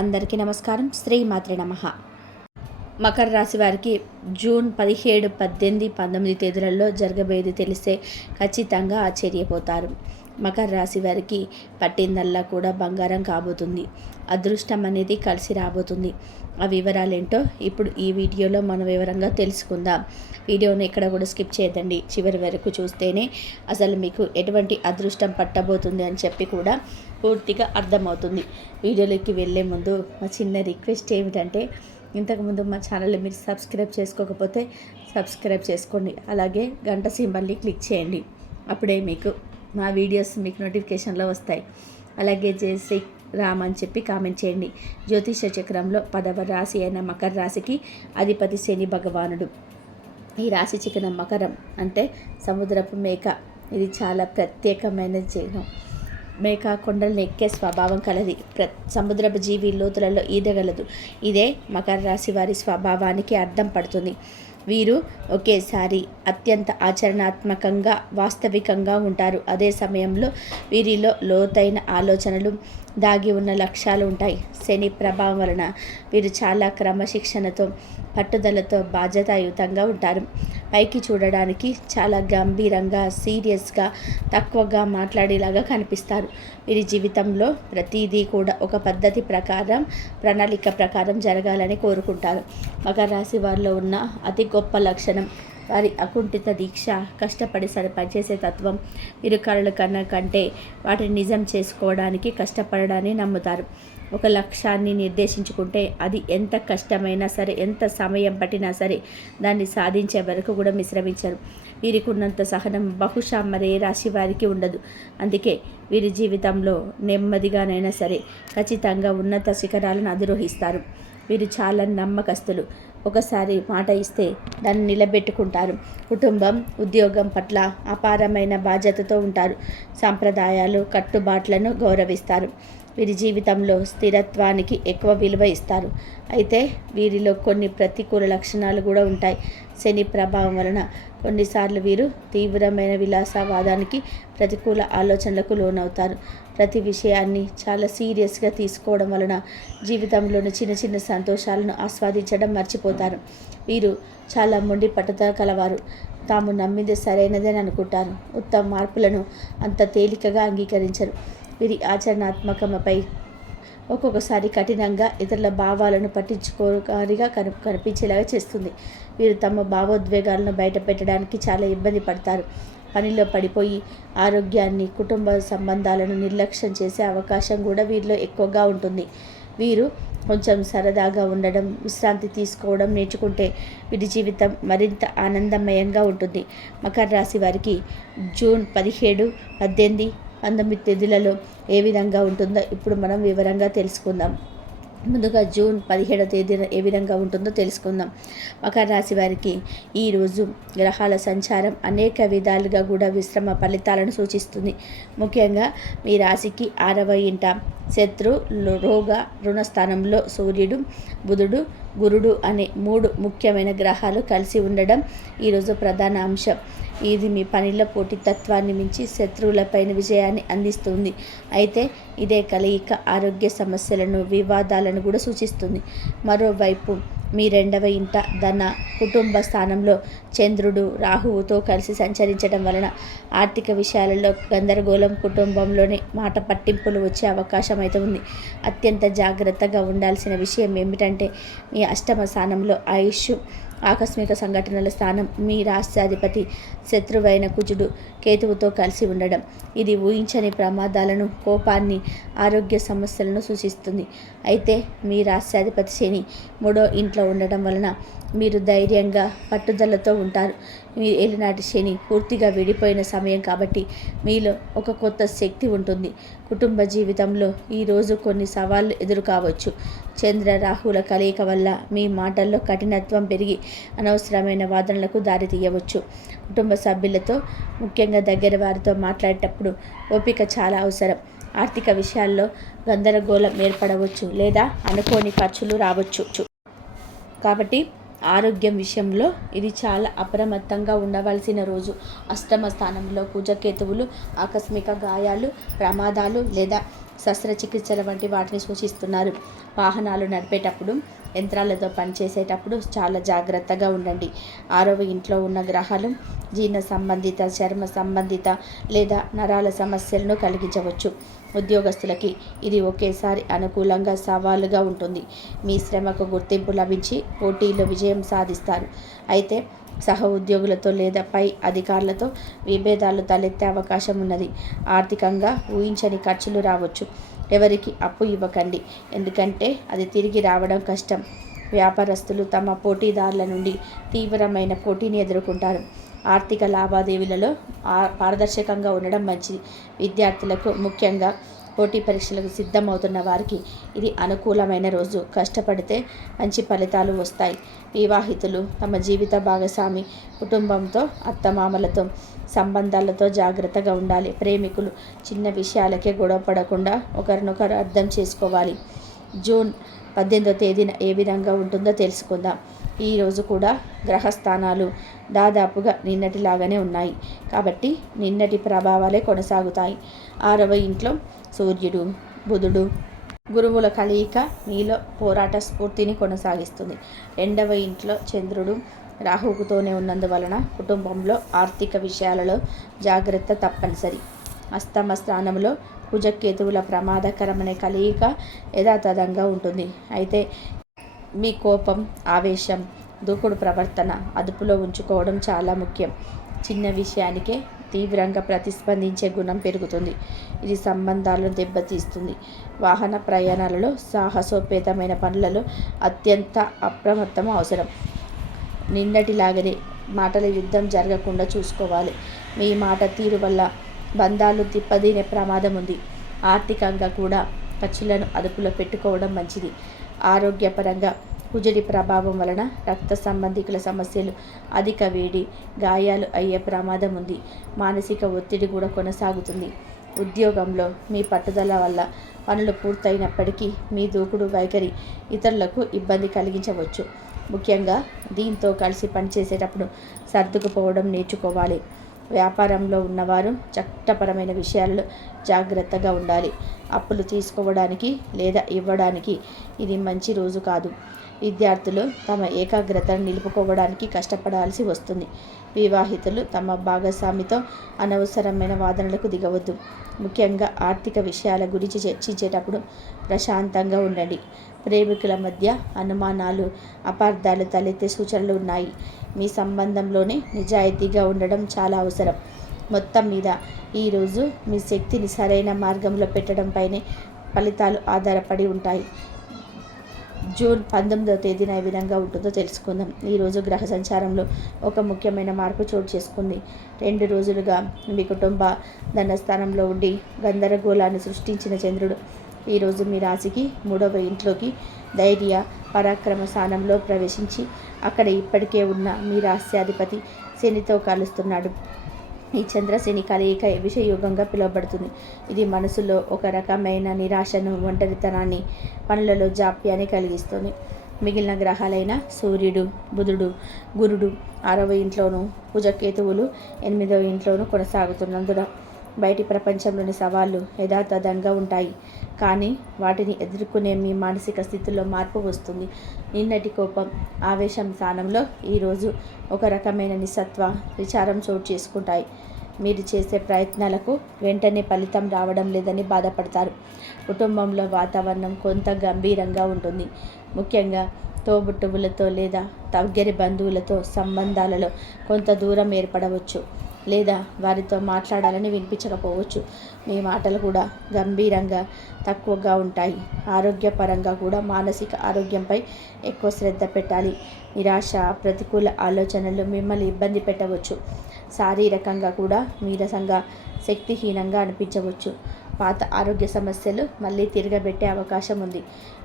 అందరికీ నమస్కారం. శ్రీ మాత్రి నమ. మకర రాశి వారికి జూన్ పదిహేడు పద్దెనిమిది పంతొమ్మిది తేదీలలో జరగబోయేది తెలిస్తే ఖచ్చితంగా ఆశ్చర్యపోతారు. మకర రాశి వారికి పట్టిందల్లా కూడా బంగారం కాబోతుంది. అదృష్టం అనేది కలిసి రాబోతుంది. ఆ వివరాలు ఏంటో ఇప్పుడు ఈ వీడియోలో మనం వివరంగా తెలుసుకుందాం. వీడియోను ఎక్కడ కూడా స్కిప్ చేయదండి చివరి వరకు చూస్తేనే అసలు మీకు ఎటువంటి అదృష్టం పట్టబోతుంది అని చెప్పి కూడా పూర్తిగా అర్థమవుతుంది. వీడియోలోకి వెళ్ళే ముందు మా చిన్న రిక్వెస్ట్ ఏమిటంటే ఇంతకుముందు మా ఛానల్ని మీరు సబ్స్క్రైబ్ చేసుకోకపోతే సబ్స్క్రైబ్ చేసుకోండి. అలాగే గంట సింబల్ని క్లిక్ చేయండి. అప్పుడే మీకు మా వీడియోస్ మీకు నోటిఫికేషన్లో వస్తాయి. అలాగే జై శ్రీ రామ్ అని చెప్పి కామెంట్ చేయండి. జ్యోతిష చక్రంలో పదవ రాశి అయిన మకర రాశికి అధిపతి శని భగవానుడు. ఈ రాశి చిహ్నం మకరం అంటే సముద్రపు మేక. ఇది చాలా ప్రత్యేకమైన చిహ్నం. మేక కొండలను ఎక్కే స్వభావం కలది. ప్ర సముద్రపు జీవి లోతులలో ఈదగలదు. ఇదే మకర రాశి వారి స్వభావానికి అర్థం పడుతుంది. వీరు ఒకేసారి అత్యంత ఆచరణాత్మకంగా వాస్తవికంగా ఉంటారు. అదే సమయంలో వీరిలో లోతైన ఆలోచనలు దాగి ఉన్న లక్ష్యాలు ఉంటాయి. శని ప్రభావం వలన వీరు చాలా క్రమశిక్షణతో పట్టుదలతో బాధ్యతాయుతంగా ఉంటారు. పైకి చూడడానికి చాలా గంభీరంగా సీరియస్గా తక్కువగా మాట్లాడేలాగా కనిపిస్తారు. వీరి జీవితంలో ప్రతిదీ కూడా ఒక పద్ధతి ప్రకారం ప్రణాళిక ప్రకారం జరగాలని కోరుకుంటారు. మకర రాశి వారిలో ఉన్న అతి గొప్ప లక్షణం వారి అకుంఠిత దీక్ష కష్టపడి సరి పనిచేసే తత్వం వీరు కళలు కన్నా కంటే వాటిని నిజం చేసుకోవడానికి కష్టపడడాన్ని నమ్ముతారు. ఒక లక్ష్యాన్ని నిర్దేశించుకుంటే అది ఎంత కష్టమైనా సరే ఎంత సమయం పట్టినా సరే దాన్ని సాధించే వరకు కూడా మిశ్రమించరు. వీరికి ఉన్నంత సహనం బహుశా మరే రాశి వారికి ఉండదు. అందుకే వీరి జీవితంలో నెమ్మదిగానైనా సరే ఖచ్చితంగా ఉన్నత శిఖరాలను అధిరోహిస్తారు. వీరు చాలా నమ్మకస్తులు. ఒకసారి మాట ఇస్తే దాన్ని నిలబెట్టుకుంటారు. కుటుంబం ఉద్యోగం పట్ల అపారమైన బాధ్యతతో ఉంటారు. సాంప్రదాయాలు కట్టుబాట్లను గౌరవిస్తారు. వీరి జీవితంలో స్థిరత్వానికి ఎక్కువ విలువ ఇస్తారు. అయితే వీరిలో కొన్ని ప్రతికూల లక్షణాలు కూడా ఉంటాయి. శని ప్రభావం వలన కొన్నిసార్లు వీరు తీవ్రమైన విలాసవాదానికి ప్రతికూల ఆలోచనలకు లోనవుతారు. ప్రతి విషయాన్ని చాలా సీరియస్గా తీసుకోవడం వలన జీవితంలోని చిన్న చిన్న సంతోషాలను ఆస్వాదించడం మర్చిపోతారు. వీరు చాలా మొండి పట్టుదల కలవారు. తాము నమ్మింది సరైనదని అనుకుంటారు ఉత్తమ మార్పులను అంత తేలికగా అంగీకరించరు. వీరి ఆచరణాత్మకమపై ఒక్కొక్కసారి కఠినంగా ఇతరుల భావాలను పట్టించుకోగారిగా కని కనిపించేలాగా చేస్తుంది. వీరు తమ భావోద్వేగాలను బయటపెట్టడానికి చాలా ఇబ్బంది పడతారు. పనిలో పడిపోయి ఆరోగ్యాన్ని కుటుంబ సంబంధాలను నిర్లక్ష్యం చేసే అవకాశం కూడా వీరిలో ఎక్కువగా ఉంటుంది. వీరు కొంచెం సరదాగా ఉండడం విశ్రాంతి తీసుకోవడం నేర్చుకుంటే వీరి జీవితం మరింత ఆనందమయంగా ఉంటుంది. మకర రాశి వారికి జూన్ పదిహేడు పద్దెనిమిది పంతొమ్మిది తేదీలలో ఏ విధంగా ఉంటుందో ఇప్పుడు మనం వివరంగా తెలుసుకుందాం. ముందుగా జూన్ పదిహేడవ తేదీన ఏ విధంగా ఉంటుందో తెలుసుకుందాం. మకర రాశి వారికి ఈరోజు గ్రహాల సంచారం అనేక విధాలుగా కూడా విశ్రమ ఫలితాలను సూచిస్తుంది. ముఖ్యంగా మీ రాశికి ఆరవ ఇంట శత్రు రోగ రుణస్థానంలో సూర్యుడు బుధుడు గురుడు అనే మూడు ముఖ్యమైన గ్రహాలు కలిసి ఉండడం ఈరోజు ప్రధాన అంశం. ఇది మీ పనిలో పోటీతత్వాన్ని మించి శత్రువులపైన విజయాన్ని అందిస్తుంది. అయితే ఇదే కలయిక ఆరోగ్య సమస్యలను వివాదాలను కూడా సూచిస్తుంది. మరోవైపు మీ రెండవ ఇంట ధన కుటుంబ స్థానంలో చంద్రుడు రాహువుతో కలిసి సంచరించడం వలన ఆర్థిక విషయాలలో గందరగోళం కుటుంబంలోనే మాట పట్టింపులు వచ్చే అవకాశం అయితే ఉంది. అత్యంత జాగ్రత్తగా ఉండాల్సిన విషయం ఏమిటంటే మీ అష్టమ స్థానంలో ఆయుష్ ఆకస్మిక సంఘటనల స్థానం మీ రాష్ట్రాధిపతి శత్రువైన కుజుడు. కేతువుతో కలిసి ఉండడం. ఇది ఊహించని ప్రమాదాలను కోపాన్ని ఆరోగ్య సమస్యలను సూచిస్తుంది. అయితే మీ రాష్ట్రాధిపతి శని మూడో ఇంట్లో ఉండడం వలన మీరు ధైర్యంగా పట్టుదలతో ఉంటారు. మీ ఏలినాటి శని పూర్తిగా విడిపోయిన సమయం కాబట్టి మీలో ఒక కొత్త శక్తి ఉంటుంది. కుటుంబ జీవితంలో ఈరోజు కొన్ని సవాళ్ళు ఎదురు కావచ్చు చంద్ర రాహుల కలయిక వల్ల మీ మాటల్లో కఠినత్వం పెరిగి అనవసరమైన వాదనలకు దారితీయవచ్చు కుటుంబ సభ్యులతో ముఖ్యంగా దగ్గర వారితో మాట్లాడేటప్పుడు ఓపిక చాలా అవసరం. ఆర్థిక విషయాల్లో గందరగోళం ఏర్పడవచ్చు లేదా అనుకోని ఖర్చులు రావచ్చు. కాబట్టి ఆరోగ్యం విషయంలో ఇది చాలా అప్రమత్తంగా ఉండవలసిన రోజు. అష్టమ స్థానంలో కుజకేతువులు ఆకస్మిక గాయాలు ప్రమాదాలు లేదా శస్త్రచికిత్సల వంటి వాటిని సూచిస్తున్నారు. వాహనాలు నడిపేటప్పుడు యంత్రాలతో పనిచేసేటప్పుడు చాలా జాగ్రత్తగా ఉండండి. ఆరవ ఇంట్లో ఉన్న గ్రహాలు జీర్ణ సంబంధిత చర్మ సంబంధిత లేదా నరాల సమస్యలను కలిగించవచ్చు. ఉద్యోగస్తులకి ఇది ఒకేసారి అనుకూలంగా సవాలుగా ఉంటుంది. మీ శ్రమకు గుర్తింపు లభించి పోటీలో విజయం సాధిస్తారు. అయితే సహ ఉద్యోగులతో లేదా పై అధికారులతో విభేదాలు తలెత్తే అవకాశం ఉన్నది. ఆర్థికంగా ఊహించని ఖర్చులు రావచ్చు. ఎవరికి అప్పు ఇవ్వకండి. ఎందుకంటే అది తిరిగి రావడం కష్టం. వ్యాపారస్తులు తమ పోటీదారుల నుండి తీవ్రమైన పోటీని ఎదుర్కొంటారు. ఆర్థిక లావాదేవీలలో పారదర్శకంగా ఉండడం మంచిది. విద్యార్థులకు ముఖ్యంగా పోటీ పరీక్షలకు సిద్ధమవుతున్న వారికి ఇది అనుకూలమైన రోజు. కష్టపడితే మంచి ఫలితాలు వస్తాయి. వివాహితులు తమ జీవిత భాగస్వామి కుటుంబంతో అత్తమామలతో సంబంధాలతో జాగ్రత్తగా ఉండాలి. ప్రేమికులు చిన్న విషయాలకే గొడవ పడకుండా ఒకరినొకరు అర్థం చేసుకోవాలి. జూన్ పద్దెనిమిదో తేదీన ఏ విధంగా ఉంటుందో తెలుసుకుందాం. ఈరోజు కూడా గ్రహస్థానాలు దాదాపుగా నిన్నటిలాగానే ఉన్నాయి. కాబట్టి నిన్నటి ప్రభావాలే కొనసాగుతాయి. ఆరవ ఇంట్లో సూర్యుడు బుధుడు గురువుల కలయిక మీలో పోరాట స్ఫూర్తిని కొనసాగిస్తుంది. రెండవ ఇంట్లో చంద్రుడు రాహుకుతోనే ఉన్నందువలన కుటుంబంలో ఆర్థిక విషయాలలో జాగ్రత్త తప్పనిసరి. అస్తమ స్థానంలో కుజకేతువుల ప్రమాదకరమైన కలయిక యథాతథంగా ఉంటుంది. అయితే మీ కోపం ఆవేశం దూకుడు ప్రవర్తన అదుపులో ఉంచుకోవడం చాలా ముఖ్యం. చిన్న విషయానికే తీవ్రంగా ప్రతిస్పందించే గుణం పెరుగుతుంది. ఇది సంబంధాలను దెబ్బతీస్తుంది. వాహన ప్రయాణాలలో సాహసోపేతమైన పనులలో అత్యంత అప్రమత్తం అవసరం. నిన్నటిలాగనే మాటల యుద్ధం జరగకుండా చూసుకోవాలి. మీ మాట తీరు వల్ల బంధాలు తిప్పదీనే ప్రమాదం ఉంది. ఆర్థికంగా కూడా ఖర్చులను అదుపులో పెట్టుకోవడం మంచిది. ఆరోగ్యపరంగా కుజడి ప్రభావం వలన రక్త సంబంధికుల సమస్యలు అధిక వేడి గాయాలు అయ్యే ప్రమాదం ఉంది. మానసిక ఒత్తిడి కూడా కొనసాగుతుంది. ఉద్యోగంలో మీ పట్టుదల వల్ల పనులు పూర్తయినప్పటికీ మీ దూకుడు వైఖరి ఇతరులకు ఇబ్బంది కలిగించవచ్చు. ముఖ్యంగా దీంతో కలిసి పనిచేసేటప్పుడు సర్దుకుపోవడం నేర్చుకోవాలి. వ్యాపారంలో ఉన్నవారు చట్టపరమైన విషయాల్లో జాగ్రత్తగా ఉండాలి. అప్పులు తీసుకోవడానికి లేదా ఇవ్వడానికి ఇది మంచి రోజు కాదు. విద్యార్థులు తమ ఏకాగ్రతను నిలుపుకోవడానికి కష్టపడాల్సి వస్తుంది. వివాహితులు తమ భాగస్వామితో అనవసరమైన వాదనలకు దిగవద్దు. ముఖ్యంగా ఆర్థిక విషయాల గురించి చర్చించేటప్పుడు ప్రశాంతంగా ఉండండి. ప్రేమికుల మధ్య అనుమానాలు అపార్థాలు తలెత్తే సూచనలు ఉన్నాయి. మీ సంబంధంలోనే నిజాయితీగా ఉండడం చాలా అవసరం. మొత్తం మీద ఈరోజు మీ శక్తిని సరైన మార్గంలో పెట్టడంపైనే ఫలితాలు ఆధారపడి ఉంటాయి. జూన్ పంతొమ్మిదవ తేదీన ఏ విధంగా ఉంటుందో తెలుసుకుందాం. ఈరోజు గ్రహ సంచారంలో ఒక ముఖ్యమైన మార్పు చోటు చేసుకుంది. రెండు రోజులుగా మీ కుటుంబ ధనస్థానంలో ఉండి గందరగోళాన్ని సృష్టించిన చంద్రుడు. ఈరోజు మీ రాశికి మూడవ ఇంట్లోకి ధైర్య పరాక్రమ స్థానంలో ప్రవేశించి అక్కడ ఇప్పటికే ఉన్న మీ రాస్యాధిపతి శనితో కలుస్తున్నాడు. ఈ చంద్రశని కలయిక విషయుగంగా పిలువబడుతుంది. ఇది మనసులో ఒక రకమైన నిరాశను ఒంటరితనాన్ని పనులలో జాప్యాన్ని కలిగిస్తుంది. మిగిలిన గ్రహాలైన సూర్యుడు బుధుడు గురుడు ఆరవ ఇంట్లోనూ కుజకేతువులు ఎనిమిదవ ఇంట్లోనూ కొనసాగుతున్నందున బయటి ప్రపంచంలోని సవాళ్ళు యథాతథంగా ఉంటాయి. కానీ వాటిని ఎదుర్కొనే మీ మానసిక స్థితిలో మార్పు వస్తుంది. నిన్నటి కోపం ఆవేశం స్థానంలో ఈరోజు ఒక రకమైన నిస్సత్వ విచారం చోటు చేసుకుంటాయి. మీరు చేసే ప్రయత్నాలకు వెంటనే ఫలితం రావడం లేదని బాధపడతారు. కుటుంబంలో వాతావరణం కొంత గంభీరంగా ఉంటుంది. ముఖ్యంగా తోబుట్టువులతో లేదా దగ్గరి బంధువులతో సంబంధాలలో కొంత దూరం ఏర్పడవచ్చు. లేదా వారితో మాట్లాడాలని వినిపించకపోవచ్చు. మీ మాటలు కూడా గంభీరంగా తక్కువగా ఉంటాయి. ఆరోగ్యపరంగా కూడా మానసిక ఆరోగ్యంపై ఎక్కువ శ్రద్ధ పెట్టాలి. నిరాశ ప్రతికూల ఆలోచనలు మిమ్మల్ని ఇబ్బంది పెట్టవచ్చు. శారీరకంగా కూడా నీరసంగా శక్తిహీనంగా అనిపించవచ్చు. పాత ఆరోగ్య సమస్యలు మళ్ళీ తిరగబెట్టే అవకాశం ఉంది.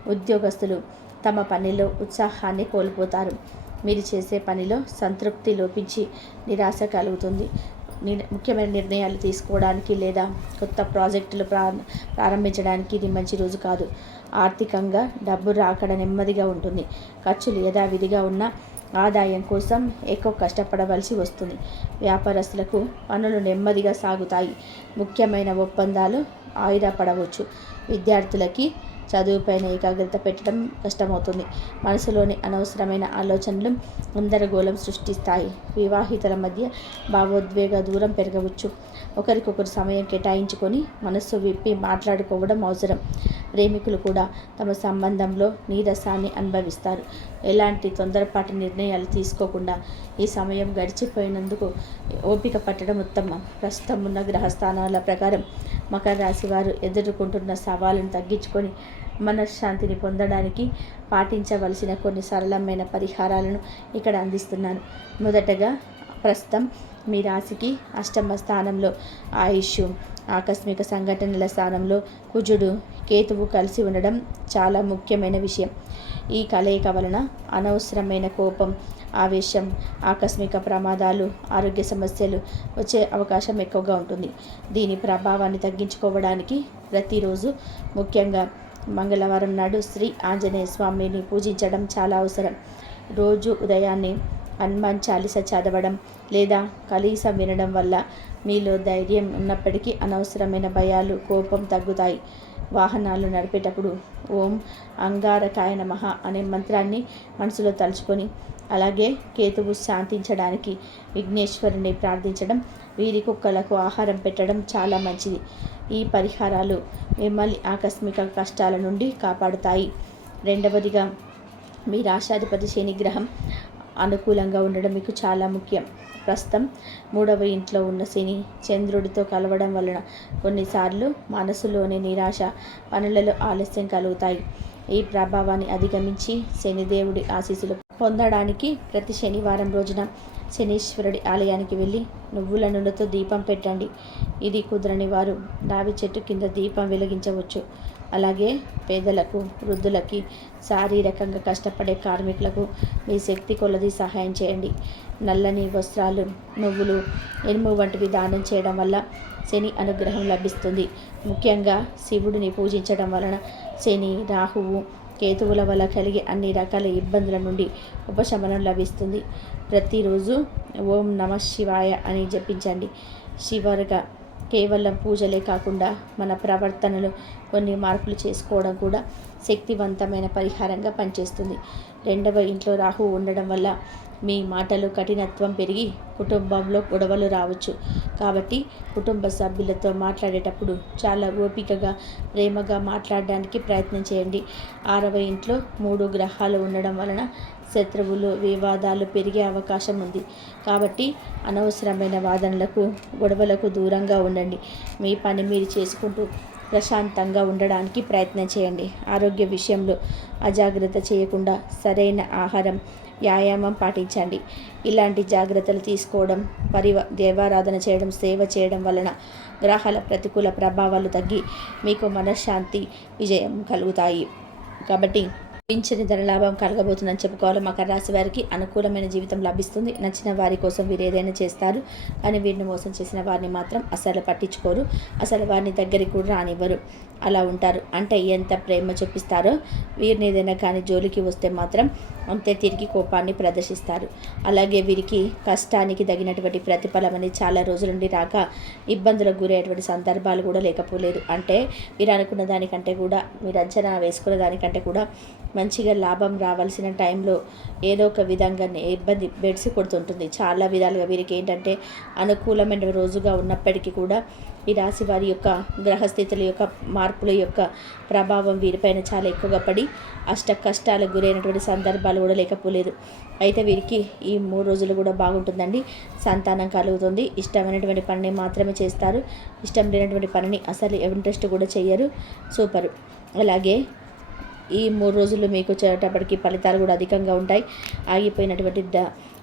ఉద్యోగస్తులు తమ పనిలో ఉత్సాహాన్ని కోల్పోతారు. మీరు చేసే పనిలో సంతృప్తి లోపించి నిరాశ కలుగుతుంది. ముఖ్యమైన నిర్ణయాలు తీసుకోవడానికి లేదా కొత్త ప్రాజెక్టులు ప్రారంభించడానికి ఇది మంచి రోజు కాదు. ఆర్థికంగా డబ్బు రాకడ నెమ్మదిగా ఉంటుంది. ఖర్చులు యథావిధిగా ఉన్న ఆదాయం కోసం ఎక్కువ కష్టపడవలసి వస్తుంది. వ్యాపారస్తులకు పనులు నెమ్మదిగా సాగుతాయి. ముఖ్యమైన ఒప్పందాలు ఆయుధ పడవచ్చు విద్యార్థులకి చదువుపైన ఏకాగ్రత పెట్టడం కష్టమవుతుంది. మనసులోని అనవసరమైన ఆలోచనలు గందరగోళం సృష్టిస్తాయి. వివాహితుల మధ్య భావోద్వేగ దూరం పెరగవచ్చు. ఒకరికొకరు సమయం కేటాయించుకొని మనస్సు విప్పి మాట్లాడుకోవడం అవసరం. ప్రేమికులు కూడా తమ సంబంధంలో నీరసాన్ని అనుభవిస్తారు. ఎలాంటి తొందరపాటు నిర్ణయాలు తీసుకోకుండా ఈ సమయం గడిచిపోయినందుకు ఓపిక పట్టడం ఉత్తమం. ప్రస్తుతం ఉన్న గ్రహస్థానాల ప్రకారం మకర రాశి వారు ఎదుర్కొంటున్న సవాళ్ళను తగ్గించుకొని మనశ్శాంతిని పొందడానికి పాటించవలసిన కొన్ని సరళమైన పరిహారాలను ఇక్కడ అందిస్తున్నాను. మొదటగా ప్రస్తుతం మీ రాశికి అష్టమ స్థానంలో ఆయుష్ ఆకస్మిక సంఘటనల స్థానంలో కుజుడు కేతువు కలిసి ఉండడం చాలా ముఖ్యమైన విషయం. ఈ కలయిక వలన అనవసరమైన కోపం ఆవేశం ఆకస్మిక ప్రమాదాలు ఆరోగ్య సమస్యలు వచ్చే అవకాశం ఎక్కువగా ఉంటుంది. దీని ప్రభావాన్ని తగ్గించుకోవడానికి ప్రతిరోజు ముఖ్యంగా మంగళవారం నాడు శ్రీ ఆంజనేయ స్వామిని పూజించడం చాలా అవసరం. రోజు ఉదయాన్నే హనుమాన్ చాలీస చదవడం లేదా కలీస వినడం వల్ల మీలో ధైర్యం ఉన్నప్పటికీ అనవసరమైన భయాలు కోపం తగ్గుతాయి. వాహనాలు నడిపేటప్పుడు ఓం అంగారకాయ నమః అనే మంత్రాన్ని మనసులో తలుచుకొని అలాగే కేతువు శాంతించడానికి విఘ్నేశ్వరుని ప్రార్థించడం వీరి కుక్కలకు ఆహారం పెట్టడం చాలా మంచిది. ఈ పరిహారాలు మిమ్మల్ని ఆకస్మిక కష్టాల నుండి కాపాడుతాయి. రెండవదిగా మీ రాశాధిపతి శనిగ్రహం అనుకూలంగా ఉండడం మీకు చాలా ముఖ్యం. ప్రస్తుతం మూడవ ఇంట్లో ఉన్న శని చంద్రుడితో కలవడం వలన కొన్నిసార్లు మనసులోని నిరాశ పనులలో ఆలస్యం కలుగుతాయి. ఈ ప్రభావాన్ని అధిగమించి శనిదేవుడి ఆశీస్సులు పొందడానికి ప్రతి శనివారం రోజున శనీశ్వరుడి ఆలయానికి వెళ్ళి నువ్వుల నూనెతో దీపం పెట్టండి. ఇది కుదరని వారు రావి చెట్టు కింద దీపం వెలిగించవచ్చు. అలాగే పేదలకు వృద్ధులకి శారీరకంగా కష్టపడే కార్మికులకు మీ శక్తి కొలది సహాయం చేయండి. నల్లని వస్త్రాలు నువ్వులు ఇనుము వంటివి దానం చేయడం వల్ల శని అనుగ్రహం లభిస్తుంది. ముఖ్యంగా శివుడిని పూజించడం వలన శని రాహువు కేతువుల వల్ల కలిగే అన్ని రకాల ఇబ్బందుల నుండి ఉపశమనం లభిస్తుంది. ప్రతిరోజు ఓం నమ శివాయ అని జపించండి. శివరుగా కేవలం పూజలే కాకుండా మన ప్రవర్తనలో కొన్ని మార్పులు చేసుకోవడం కూడా శక్తివంతమైన పరిహారంగా పనిచేస్తుంది. రెండవ ఇంట్లో రాహు ఉండడం వల్ల మీ మాటలు కఠినత్వం పెరిగి కుటుంబంలో గొడవలు రావచ్చు. కాబట్టి కుటుంబ సభ్యులతో మాట్లాడేటప్పుడు చాలా ఓపికగా ప్రేమగా మాట్లాడడానికి ప్రయత్నం చేయండి. ఆరవ ఇంట్లో మూడు గ్రహాలు ఉండడం వలన శత్రువులు వివాదాలు పెరిగే అవకాశం ఉంది. కాబట్టి అనవసరమైన వాదనలకు గొడవలకు దూరంగా ఉండండి. మీ పని మీరు చేసుకుంటూ ప్రశాంతంగా ఉండడానికి ప్రయత్నం చేయండి. ఆరోగ్య విషయంలో అజాగ్రత్త చేయకుండా సరైన ఆహారం వ్యాయామం పాటించండి. ఇలాంటి జాగ్రత్తలు తీసుకోవడం పరివ దేవారాధన చేయడం సేవ చేయడం వలన గ్రహాల ప్రతికూల ప్రభావాలు తగ్గి మీకు మనశ్శాంతి విజయం కలుగుతాయి. కాబట్టి పింఛని ధర లాభం కలగబోతుందని చెప్పుకోవాలి. మకర రాశి వారికి అనుకూలమైన జీవితం లభిస్తుంది. నచ్చిన వారి కోసం వీరు ఏదైనా చేస్తారు కానీ వీరిని మోసం చేసిన వారిని మాత్రం అసలు పట్టించుకోరు. అసలు వారిని దగ్గరికి కూడా రానివ్వరు. అలా ఉంటారు. అంటే ఎంత ప్రేమ చూపిస్తారో వీరిని ఏదైనా కానీ జోలికి వస్తే మాత్రం అంతే తిరిగి కోపాన్ని ప్రదర్శిస్తారు. అలాగే వీరికి కష్టానికి తగినటువంటి ప్రతిఫలం అనేది చాలా రోజుల నుండి రాక ఇబ్బందులకు గురయ్యేటువంటి సందర్భాలు కూడా లేకపోలేదు. అంటే మీరు అనుకున్న దానికంటే కూడా మీరు అంచనా వేసుకున్న దానికంటే కూడా మంచిగా లాభం రావాల్సిన టైంలో ఏదో ఒక విధంగా ఇబ్బంది బెడిసి కొడుతుంటుంది. చాలా విధాలుగా వీరికి ఏంటంటే అనుకూలమైన రోజుగా ఉన్నప్పటికీ కూడా ఈ రాశి వారి యొక్క గ్రహస్థితుల యొక్క మార్పుల యొక్క ప్రభావం వీరిపైన చాలా ఎక్కువగా పడి అష్ట కష్టాలకు గురైనటువంటి సందర్భాలు కూడా లేకపోలేదు. అయితే వీరికి ఈ మూడు రోజులు కూడా బాగుంటుందండి. సంతానం కలుగుతుంది. ఇష్టమైనటువంటి పనిని మాత్రమే చేస్తారు. ఇష్టం లేనటువంటి పనిని అసలు ఇంట్రెస్ట్ కూడా చేయరు సూపరు. అలాగే ఈ మూడు రోజులు మీకు వచ్చేటప్పటికి ఫలితాలు కూడా అధికంగా ఉంటాయి. ఆగిపోయినటువంటి ద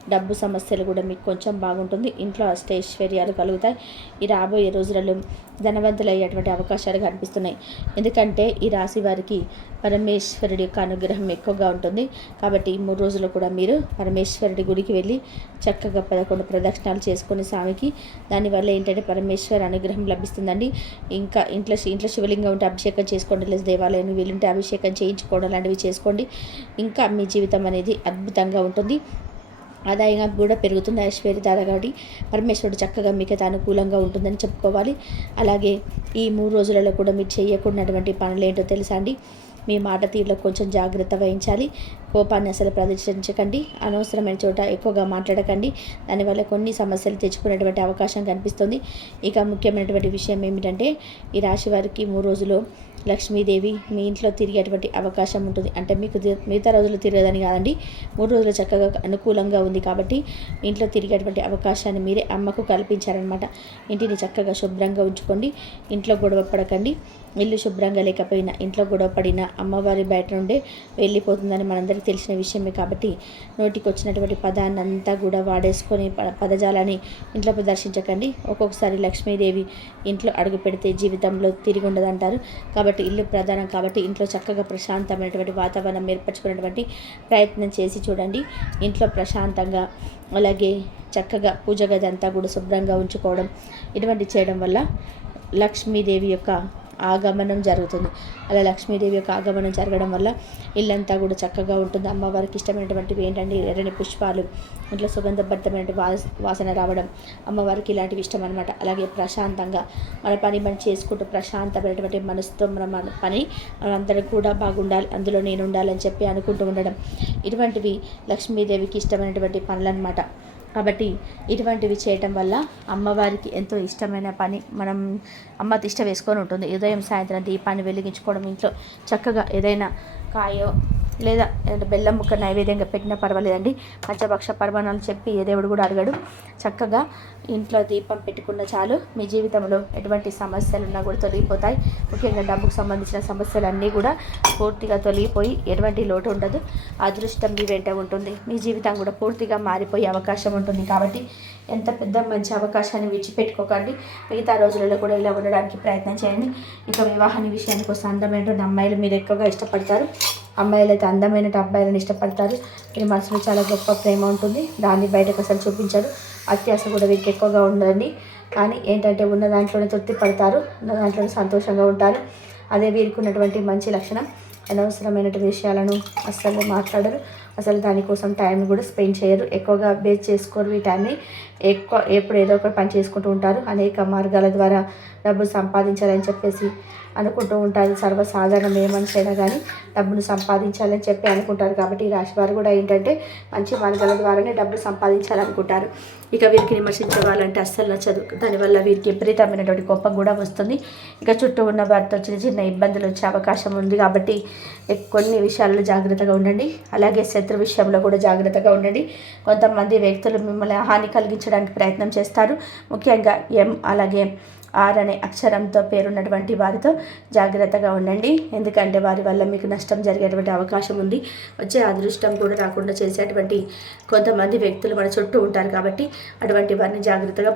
డబ్బు సమస్యలు కూడా మీకు కొంచెం బాగుంటుంది. ఇంట్లో అష్టైశ్వర్యాలు కలుగుతాయి. ఈ రాబోయే రోజులలో ధనవంతులు అయ్యేటువంటి అవకాశాలు కనిపిస్తున్నాయి. ఎందుకంటే ఈ రాశి వారికి పరమేశ్వరుడి యొక్క అనుగ్రహం ఎక్కువగా ఉంటుంది. కాబట్టి ఈ మూడు రోజులు కూడా మీరు పరమేశ్వరుడి గుడికి వెళ్ళి చక్కగా పదకొండు ప్రదక్షిణాలు చేసుకుని స్వామికి దానివల్ల ఏంటంటే పరమేశ్వర అనుగ్రహం లభిస్తుందండి. ఇంకా ఇంట్లో ఇంట్లో శివలింగం ఉంటే అభిషేకం చేసుకోండి. లేదా దేవాలయం వీలుంటే అభిషేకం చేయించుకోవడం లాంటివి చేసుకోండి. ఇంకా మీ జీవితం అనేది అద్భుతంగా ఉంటుంది. ఆదాయంగా కూడా పెరుగుతుంది. ఐశ్వర్య దాదాగాడి పరమేశ్వరుడు చక్కగా మీకు అనుకూలంగా ఉంటుందని చెప్పుకోవాలి. అలాగే ఈ మూడు రోజులలో కూడా మీరు చేయకున్నటువంటి పనులు ఏంటో తెలుసా అండి? మీ మాట తీరులో కొంచెం జాగ్రత్త వహించాలి. కోపాన్ని అసలు ప్రదర్శించకండి. అనవసరమైన చోట ఎక్కువగా మాట్లాడకండి. దానివల్ల కొన్ని సమస్యలు తెచ్చుకునేటువంటి అవకాశం కనిపిస్తుంది. ఇక ముఖ్యమైనటువంటి విషయం ఏమిటంటే ఈ రాశి వారికి మూడు రోజులు లక్ష్మీదేవి మీ ఇంట్లో తిరిగేటువంటి అవకాశం ఉంటుంది. అంటే మీకు మిగతా రోజులు తిరగదని కాదండి. మూడు రోజులు చక్కగా అనుకూలంగా ఉంది కాబట్టి ఇంట్లో తిరిగేటువంటి అవకాశాన్ని మీరే అమ్మకు కల్పించారనమాట ఇంటిని చక్కగా శుభ్రంగా ఉంచుకోండి. ఇంట్లో గొడవ పడకండి. ఇల్లు శుభ్రంగా లేకపోయినా ఇంట్లో గొడవ పడినా అమ్మవారి బయట నుండే వెళ్ళిపోతుందని మనందరికీ తెలిసిన విషయమే కాబట్టి నోటికి వచ్చినటువంటి పదాన్ని అంతా కూడా వాడేసుకొని పదజాలాన్ని ఇంట్లో ప్రదర్శించకండి ఒక్కొక్కసారి లక్ష్మీదేవి ఇంట్లో అడుగు పెడితే జీవితంలో తిరిగి ఉండదంటారు. కాబట్టి ఇల్లు ప్రధానం కాబట్టి ఇంట్లో చక్కగా ప్రశాంతమైనటువంటి వాతావరణం ఏర్పరచుకునేటువంటి ప్రయత్నం చేసి చూడండి. ఇంట్లో ప్రశాంతంగా అలాగే చక్కగా పూజ గది అంతా కూడా శుభ్రంగా ఉంచుకోవడం ఇటువంటి చేయడం వల్ల లక్ష్మీదేవి యొక్క ఆగమనం జరుగుతుంది. అలా లక్ష్మీదేవి యొక్క ఆగమనం జరగడం వల్ల ఇల్లంతా కూడా చక్కగా ఉంటుంది. అమ్మవారికి ఇష్టమైనటువంటివి ఏంటంటే ఎర్రని పుష్పాలు ఇంట్లో సుగంధభరితమైన వాస వాసన రావడం అమ్మవారికి ఇలాంటివి ఇష్టం అనమాట అలాగే ప్రశాంతంగా మన పని మనం చేసుకుంటూ ప్రశాంతమైనటువంటి మనసుతో మన మన పని మనందరం కూడా బాగుండాలి. అందులో నేను ఉండాలని చెప్పి అనుకుంటూ ఉండడం ఇటువంటివి లక్ష్మీదేవికి ఇష్టమైనటువంటి పనులు అనమాట కాబట్టి ఇటువంటివి చేయటం వల్ల అమ్మవారికి ఎంతో ఇష్టమైన పని మనం అమ్మ తిష్ట వేసుకొని ఉంటుంది. ఉదయం సాయంత్రం దీపాన్ని వెలిగించుకోవడం ఇంట్లో చక్కగా ఏదైనా కాయో లేదా బెల్లం ముక్క నైవేద్యంగా పెట్టినా పర్వాలేదండి. పంచభక్ష పరమాణాలు చెప్పి ఏ దేవుడు కూడా అడగడు. చక్కగా ఇంట్లో దీపం పెట్టుకున్న చాలు. మీ జీవితంలో ఎటువంటి సమస్యలు ఉన్నా కూడా తొలగిపోతాయి. ముఖ్యంగా డబ్బుకు సంబంధించిన సమస్యలు అన్నీ కూడా పూర్తిగా తొలగిపోయి ఎటువంటి లోటు ఉండదు. అదృష్టం మీ వెంట ఉంటుంది. మీ జీవితం కూడా పూర్తిగా మారిపోయే అవకాశం ఉంటుంది కాబట్టి ఎంత పెద్ద మంచి అవకాశాన్ని విడిచిపెట్టుకోకండి. మిగతా రోజులలో కూడా ఇలా ఉండడానికి ప్రయత్నం చేయండి. ఇక వివాహాన్ని విషయానికి వస్తే అందమైనటువంటి అమ్మాయిలు మీరు ఎక్కువగా ఇష్టపడతారు. అమ్మాయిలు అయితే అందమైన అబ్బాయిలను ఇష్టపడతారు. వీరి మనసులో చాలా గొప్ప ప్రేమ ఉంటుంది. దాన్ని బయటకు అసలు చూపించారు. అత్యాశ కూడా వీరికి ఎక్కువగా ఉందండి కానీ ఏంటంటే ఉన్న దాంట్లోనే తృప్తి పడతారు. ఉన్న దాంట్లోనే సంతోషంగా ఉంటారు. అదే వీరికి ఉన్నటువంటి మంచి లక్షణం. అనవసరమైనటువంటి విషయాలను అస్సలు మాట్లాడరు. అసలు దానికోసం టైం కూడా స్పెండ్ చేయరు. ఎక్కువగా బేస్ చేసుకోరు ఈ టైంని ఎక్కువ ఎప్పుడు ఏదో ఒకటి పని చేసుకుంటూ ఉంటారు. అనేక మార్గాల ద్వారా డబ్బు సంపాదించాలని చెప్పేసి అనుకుంటూ ఉంటారు. సర్వసాధారణం ఏ అయినా కానీ డబ్బును సంపాదించాలని చెప్పి అనుకుంటారు. కాబట్టి ఈ రాశి వారు కూడా ఏంటంటే మంచి మార్గాల ద్వారానే డబ్బు సంపాదించాలనుకుంటారు. ఇక వీరికి విమర్శించవాలంటే వాళ్ళంటే అస్సలు నచ్చదు. దానివల్ల వీరికి విపరీతమైనటువంటి కోపం కూడా వస్తుంది. ఇక చుట్టూ ఉన్న వారితో చిన్న చిన్న ఇబ్బందులు వచ్చే అవకాశం ఉంది కాబట్టి కొన్ని విషయాల్లో జాగ్రత్తగా ఉండండి. అలాగే శత్రు విషయంలో కూడా జాగ్రత్తగా ఉండండి. కొంతమంది వ్యక్తులు మిమ్మల్ని హాని కలిగించడానికి ప్రయత్నం చేస్తారు. ముఖ్యంగా ఎం అలాగే ఆర్ అనే అక్షరంతో పేరున్నటువంటి వారితో జాగ్రత్తగా ఉండండి. ఎందుకంటే వారి వల్ల మీకు నష్టం జరిగేటువంటి అవకాశం ఉంది. వచ్చే అదృష్టం కూడా రాకుండా చేసేటువంటి కొంతమంది వ్యక్తులు మన చుట్టూ ఉంటారు కాబట్టి అటువంటి వారిని జాగ్రత్తగా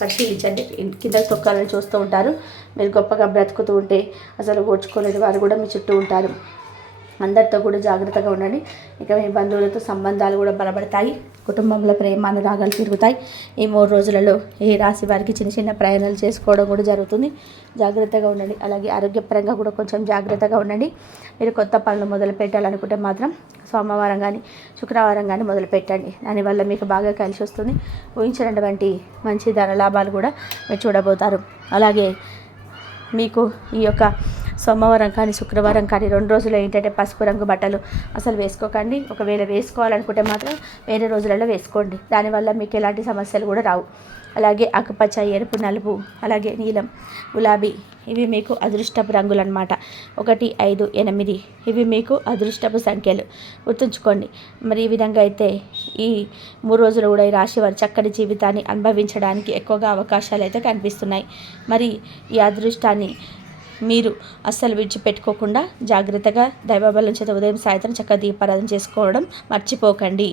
పరిశీలించండి. కింద తొక్కాలని చూస్తూ ఉంటారు. మీరు గొప్పగా బ్రతుకుతూ ఉంటే అసలు ఓడ్చుకోలేని వారు కూడా మీ చుట్టూ ఉంటారు. అందరితో కూడా జాగ్రత్తగా ఉండండి. ఇక మీ బంధువులతో సంబంధాలు కూడా బలపడతాయి. కుటుంబంలో ప్రేమ అనురాగాలు పెరుగుతాయి ఈ మూడు రోజులలో ఏ రాశి వారికి చిన్న చిన్న ప్రయాణాలు చేసుకోవడం కూడా జరుగుతుంది. జాగ్రత్తగా ఉండండి. అలాగే ఆరోగ్యపరంగా కూడా కొంచెం జాగ్రత్తగా ఉండండి. మీరు కొత్త పనులు మొదలు పెట్టాలనుకుంటే మాత్రం సోమవారం కానీ శుక్రవారం కానీ మొదలు పెట్టండి. దానివల్ల మీకు బాగా కలిసి వస్తుంది. ఊహించినటువంటి మంచి ధన లాభాలు కూడా మీరు చూడబోతారు. అలాగే మీకు ఈ యొక్క సోమవారం కానీ శుక్రవారం కానీ రెండు రోజులు ఏంటంటే పసుపు రంగు బట్టలు అసలు వేసుకోకండి. ఒకవేళ వేసుకోవాలనుకుంటే మాత్రం వేరే రోజులలో వేసుకోండి. దానివల్ల మీకు ఎలాంటి సమస్యలు కూడా రావు. అలాగే ఆకుపచ్చ ఎరుపు నలుపు అలాగే నీలం గులాబీ ఇవి మీకు అదృష్టపు రంగులు అనమాట ఒకటి ఐదు ఎనిమిది ఇవి మీకు అదృష్టపు సంఖ్యలు. గుర్తుంచుకోండి. మరి ఈ విధంగా అయితే ఈ మూడు రోజులు కూడా ఈ రాశి వారి చక్కటి జీవితాన్ని అనుభవించడానికి ఎక్కువగా అవకాశాలు అయితే కనిపిస్తున్నాయి. మరి ఈ అదృష్టాన్ని మీరు అస్సలు విడిచిపెట్టుకోకుండా జాగ్రత్తగా దైవబలం చేత ఉదయం సాయంత్రం చక్కగా దీపారాధన చేసుకోవడం మర్చిపోకండి.